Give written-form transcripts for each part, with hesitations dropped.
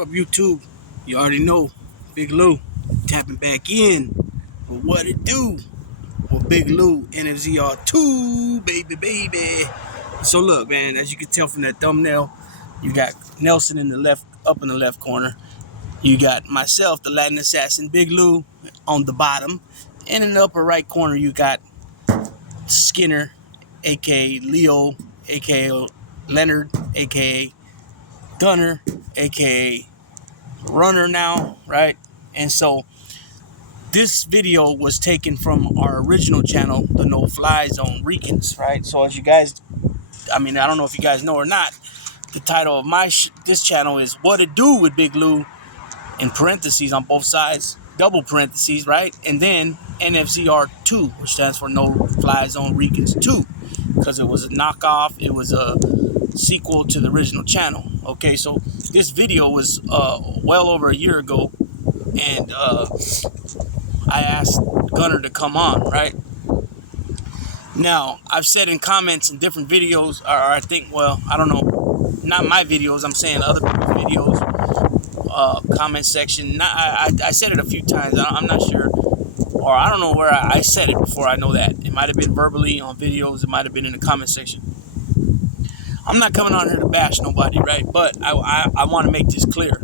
What up, YouTube? You already know, Big Lou tapping back in with what it do with Big Lou NFZR2, baby. So look, man, as you can tell from that thumbnail, you got Nelson in the left, up in the left corner. You got myself, the Latin assassin, Big Lou, on the bottom, and in the upper right corner, you got Skinner, aka Leo, aka Leonard, aka Gunner, aka Runner now, right? And so this video was taken from our original channel, the No Fly Zone Ricans, right? So as you guys, I don't know if you guys know or not, the title of this channel is What It Do with Big Lou, in parentheses on both sides, double parentheses, right? And then NFZR2, which stands for No Fly Zone Ricans 2, because it was a knockoff, it was a sequel to the original channel. Okay, so this video was well over a year ago, and I asked Gunner to come on, right? Now, I've said in comments in different videos, or I think, well, I don't know, not my videos, I'm saying other people's videos, comment section. I said it a few times, I'm not sure, or I don't know where I said it before, I know that. It might have been verbally on videos, it might have been in the comment section. I'm not coming on here to bash nobody, right? But I want to make this clear.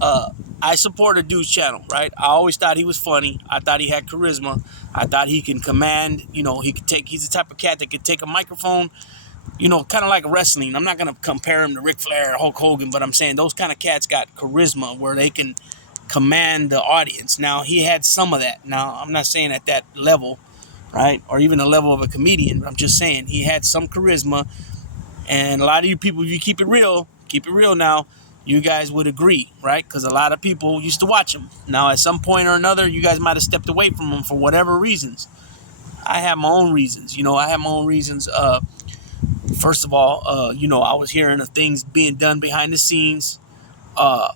I support a dude's channel, right? I always thought he was funny. I thought he had charisma. I thought he can command, he's the type of cat that could take a microphone, kind of like wrestling. I'm not going to compare him to Ric Flair or Hulk Hogan, but I'm saying those kind of cats got charisma where they can command the audience. Now, he had some of that. Now, I'm not saying at that level, right? Or even the level of a comedian, but I'm just saying he had some charisma. And a lot of you people, if you keep it real now, you guys would agree, right? Because a lot of people used to watch him. Now, at some point or another, you guys might have stepped away from him for whatever reasons. I have my own reasons. First of all, I was hearing of things being done behind the scenes. Some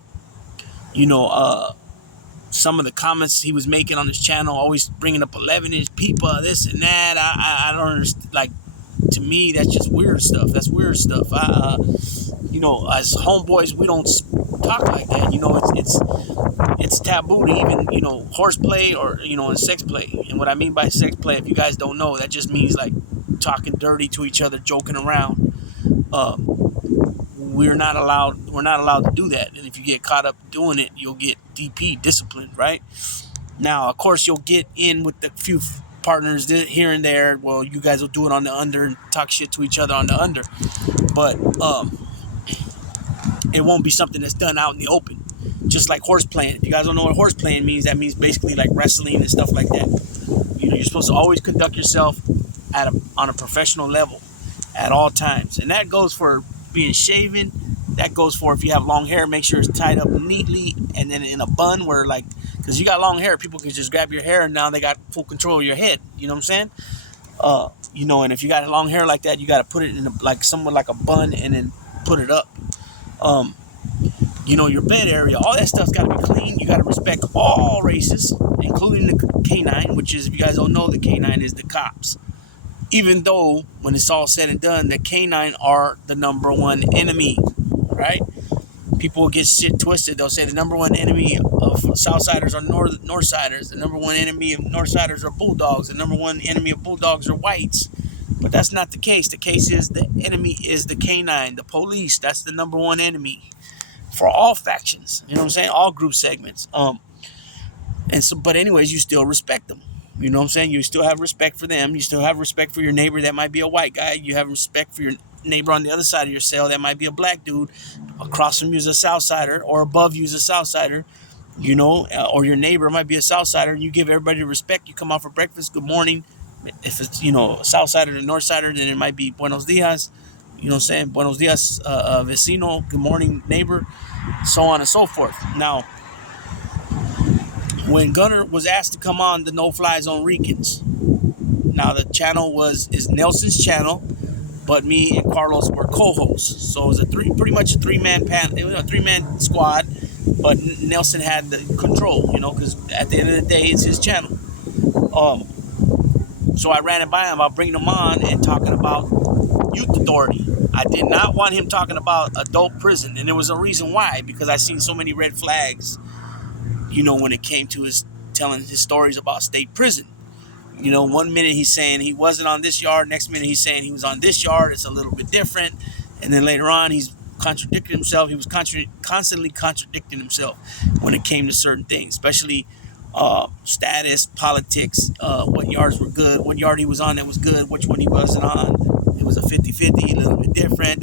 of the comments he was making on his channel, always bringing up 11-inch people, this and that. I don't understand. Like, to me, that's just weird stuff. That's weird stuff. As homeboys, we don't talk like that. It's taboo to even, horseplay or, in sex play. And what I mean by sex play, if you guys don't know, that just means like talking dirty to each other, joking around. We're not allowed to do that. And if you get caught up doing it, you'll get DP, disciplined, right? Now, of course, you'll get in with the few partners here and there. Well, you guys will do it on the under and talk shit to each other on the under, but it won't be something that's done out in the open, just like horse playing. If you guys don't know what horse playing means, that means basically like wrestling and stuff like that. You're supposed to always conduct yourself on a professional level at all times, and that goes for being shaven. That goes for if you have long hair, make sure it's tied up neatly and then in a bun where, like, because you got long hair, people can just grab your hair and now they got full control of your head. You know what I'm saying? And if you got long hair like that, you got to put it in somewhat like a bun and then put it up. Your bed area, all that stuff's got to be clean. You got to respect all races, including the canine, which is, if you guys don't know, the canine is the cops. Even though, when it's all said and done, the canine are the number one enemy, right? People will get shit twisted. They'll say the number one enemy of Southsiders are Northsiders. The number one enemy of Northsiders are Bulldogs. The number one enemy of Bulldogs are whites. But that's not the case. The case is the enemy is the canine, the police. That's the number one enemy for all factions. You know what I'm saying? All group segments. But anyways, you still respect them. You know what I'm saying? You still have respect for them. You still have respect for your neighbor that might be a white guy. You have respect for your neighbor on the other side of your cell that might be a black dude. Across from you is a Southsider, or above you is a Southsider, or your neighbor might be a Southsider. You give everybody respect. You come out for breakfast, good morning. If it's, Southsider and Northsider, then it might be buenos dias. You know what I'm saying? Buenos dias, vecino, good morning, neighbor, so on and so forth. Now, when Gunner was asked to come on the No Fly Zone Ricans, now the channel is Nelson's channel, but me and Carlos were co-hosts. So it was pretty much a three-man squad, but Nelson had the control, because at the end of the day, it's his channel. So I ran it by him about bringing him on and talking about youth authority. I did not want him talking about adult prison, and there was a reason why, because I seen so many red flags, when it came to his telling his stories about state prison. One minute he's saying he wasn't on this yard, next minute he's saying he was on this yard. It's a little bit different, and then later on he's contradicting himself. He was constantly contradicting himself when it came to certain things, especially status, politics, what yards were good, what yard he was on that was good, which one he wasn't on. It was a 50-50, a little bit different,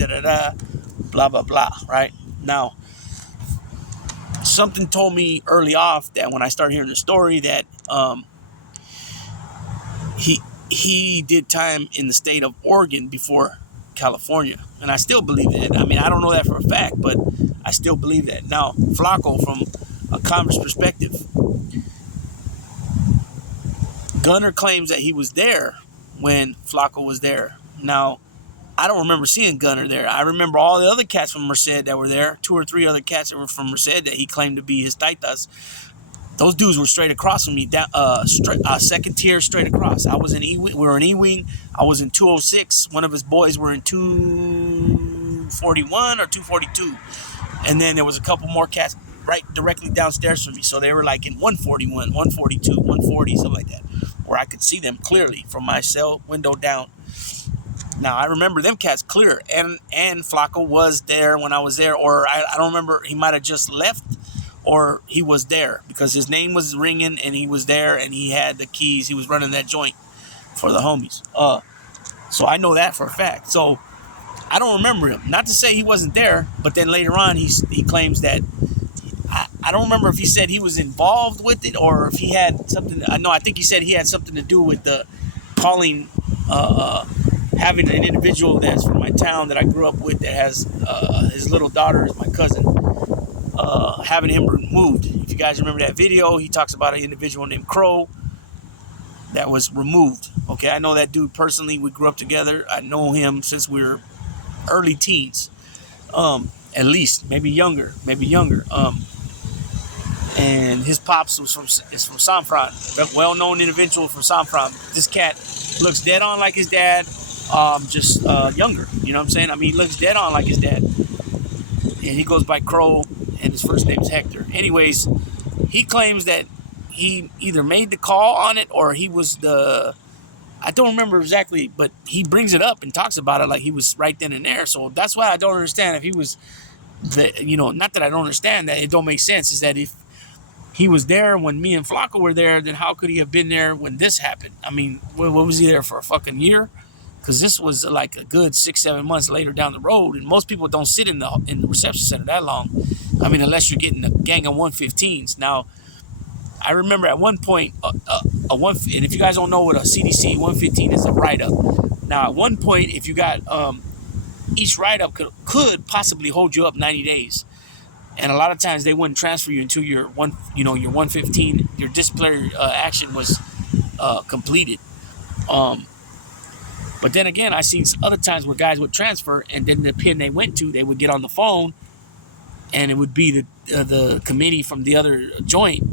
blah, blah, blah, right? Now, something told me early off that when I started hearing the story that he did time in the state of Oregon before California. And I still believe that. I mean, I don't know that for a fact, but I still believe that. Now, Flacco, from a Converse perspective, Gunner claims that he was there when Flacco was there. Now, I don't remember seeing Gunner there. I remember all the other cats from Merced that were there, 2 or 3 other cats that were from Merced that he claimed to be his taitas. Those dudes were straight across from me, second tier straight across. I was in E-Wing. We were in E-Wing. I was in 206. One of his boys were in 241 or 242. And then there was a couple more cats right directly downstairs from me. So they were like in 141, 142, 140, something like that, where I could see them clearly from my cell window down. Now, I remember them cats clear. And Flacco was there when I was there. Or I don't remember. He might have just left. Or he was there because his name was ringing and he was there and he had the keys. He was running that joint for the homies. So I know that for a fact. So I don't remember him. Not to say he wasn't there, but then later on he claims that I don't remember if he said he was involved with it or if he had something. I think he said he had something to do with the calling, having an individual that's from my town that I grew up with that has his little daughter is my cousin. Having him removed. If you guys remember that video, he talks about an individual named Crow that was removed. Okay, I know that dude personally. We grew up together. I know him since we were early teens, at least, maybe younger. And his pops is from San Fran, well-known individual from San Fran. This cat looks dead on like his dad, just younger. You know what I'm saying? I mean, he looks dead on like his dad, and he goes by Crow. And his first name is Hector. Anyways, he claims that he either made the call on it or he was I don't remember exactly, but he brings it up and talks about it like he was right then and there. So that's why I don't understand if he was not that I don't understand that it don't make sense, is that if he was there when me and Flacco were there, then how could he have been there when this happened? I mean, what was he there for, a fucking year? Because this was like a good 6-7 months later down the road, and most people don't sit in the reception center that long. I mean, unless you're getting a gang of 115s. Now, I remember at one point, and if you guys don't know what a CDC 115 is, a write-up. Now, at one point, if you got each write-up could possibly hold you up 90 days, and a lot of times they wouldn't transfer you until your 115, your disciplinary action was completed. But then again, I seen other times where guys would transfer, and then the pin they went to, they would get on the phone, and it would be the committee from the other joint